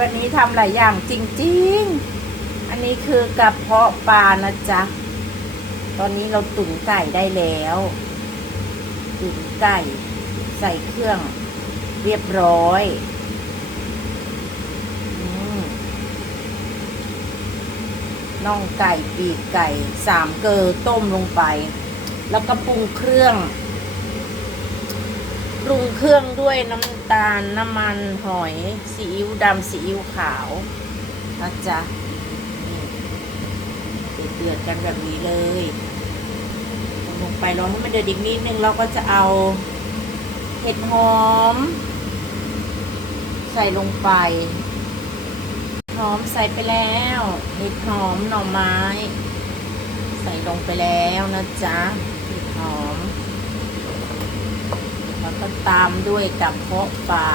วันนี้ทำหลายอย่างจริง ๆ อันนี้คือกระเพาะปลานะจ๊ะ ตอนนี้เราตุ๋นไก่ได้แล้ว ตุ๋นไก่ใส่เครื่องเรียบร้อยอน่องไก่ปีกไก่สามเกลอต้มลงไป แล้วก็ปรุงเครื่อง ปรุงเครื่องด้วยน้ำตาลน้ำมันหอยซีอิ๊วดำซีอิ๊วขาวนะจ๊ะเดือดๆกันแบบนี้เลยลงไปร้อนให้มันเดือดอีกนิดนึงเราก็จะเอาเห็ดหอม ใส่ลงไป หอมใส่ไปแล้วเห็ดหอมหน่อไม้ ใส่ลงไปแล้วนะจ๊ะเห็ดหอม แล้วก็ตามด้วยกับเพาะปลา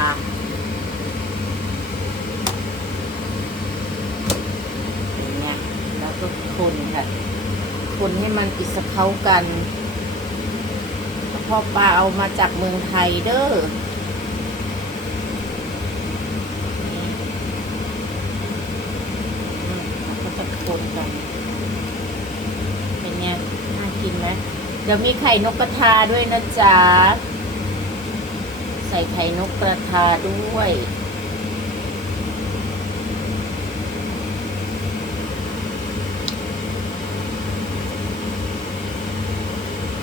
อย่างเงี้ยแล้วก็คนค่ะ คนให้มันติสเข้ากันกระเพาะปลาเอามาจากเมืองไทยเด้อนี่อืมแล้วก็จะคนกันเป็นไงน่ากินไหมเดี๋ยวมีไข่นกกระทาด้วยนะจ๊ะ ใส่ไข่นกกระทาด้วย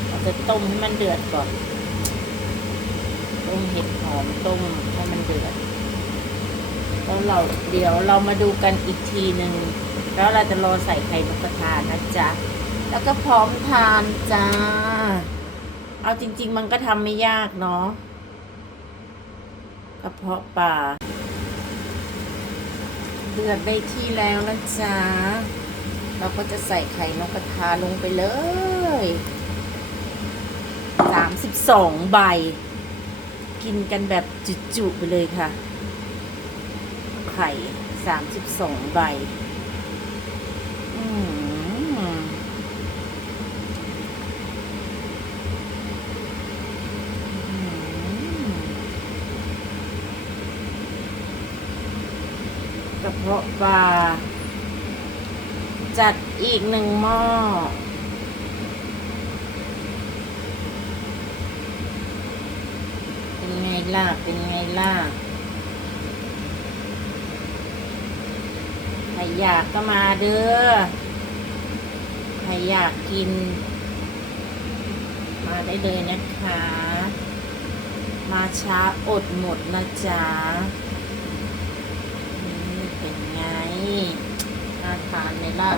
เราจะต้มให้มันเดือดก่อน ต้มเห็ดหอมต้มให้มันเดือด แล้วเราเดี๋ยวเรามาดูกันอีกทีหนึ่ง แล้วเราจะรอใส่ไข่นกกระทานะจ๊ะ แล้วก็พร้อมทานจ้า เอาจริง ๆ มันก็ทำไม่ยากเนาะ ระเพาะปลาเดือดได้ที่แล้วนะจ๊ะ เราก็จะใส่ไข่นกกระทาลงไปเลยสามสิบสองใบ กินกันแบบจุๆไปเลยค่ะ ไข่สามสิบสองใบ อืมอืม กระเพาะปลา จัดอีกหนึ่งหม้อ เป็นไงล่ะ เป็นไงล่ะใครอยากก็มาเด้อใครอยากกิน มาได้เลยนะคะ มาช้าอดหมดนะจ๊ะ นี่น่าทานไหมล่ะ